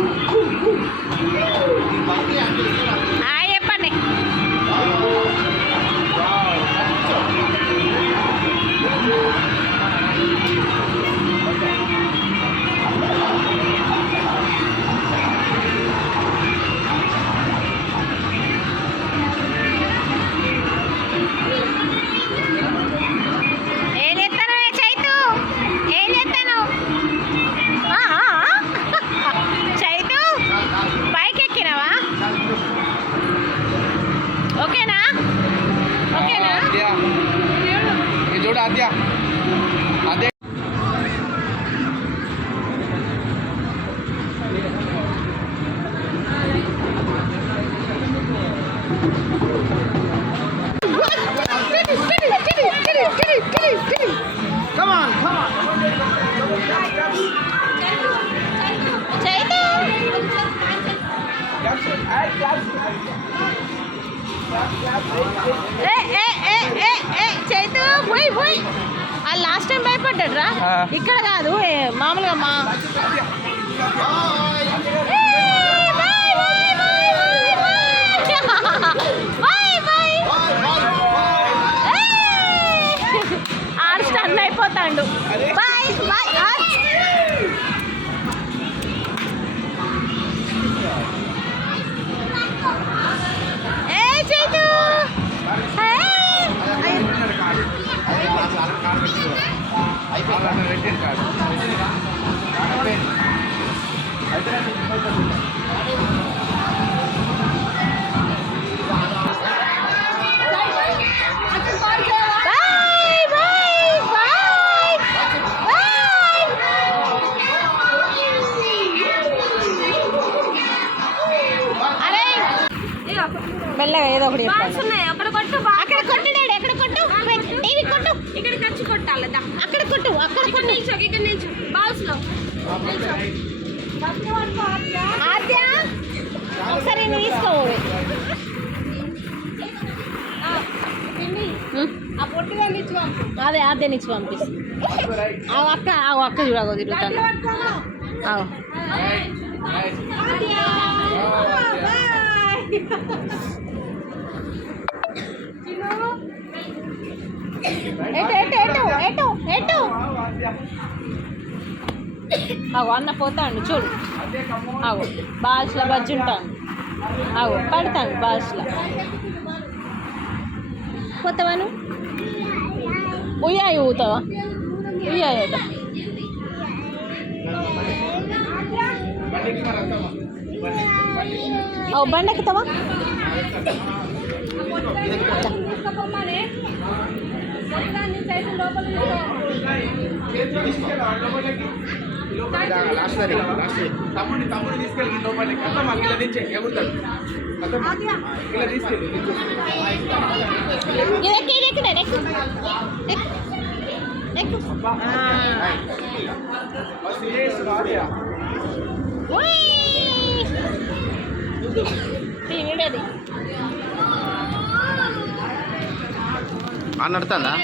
Uh, uh, uh. ఇది చూడు ఆద్య అదే చైతు ఏ ఏ చైతు పోయి పోయి ఆ లాస్ట్ టైం భయపడ్డాడు రా ఆ. ఇక్కడ కాదు మామూలుగా మా ఏ, bye, bye, bye, bye, bye. Bye, bye. ఏ, ఆడు స్టన్ అయిపోతాడు బాయ్ బాయ్ మెల్లగా ఏదో ఒకటి అక్కడ కొట్టు అక్కడ కొట్టు డాడీ అక్కడ కొట్టు. టీవీ కొట్టు. ఇక్కడికి వచ్చి కొట్టాలి అక్కడ కొట్టు అక్కడ ఇక్కడ కొట్టు. నిల్చో ఇక్కడ నిల్చో. బాల్స్లో. ఆద్య ఒకసారి తీసుకోవాలి అదే ఆద్య నుంచి పంపిస్తుంది ఆ అక్క ఆ అక్క చూడగో తిరుగుతాను. ఎటు ఎటు ఎటు ఎటు ఎటు అగో అన్న పోతాడు చూడు. అగో బాల్స్లో బజ్జుంటాను అగో పడతాను బాల్స్లో. పోతావాను ఉయ్యాయి ఊతావా? ఉయ్యాయి ఊతా అవు బండి ఎక్కుతావా పొట్టిగా తమ్ముడిని తమ్ముడిని తీసుకెళ్ళి లోపలికి అత్తమ్మ ఇలా దించే ఎగురుతాడు ఇలా తీసుకెళ్ళి నడుతుందా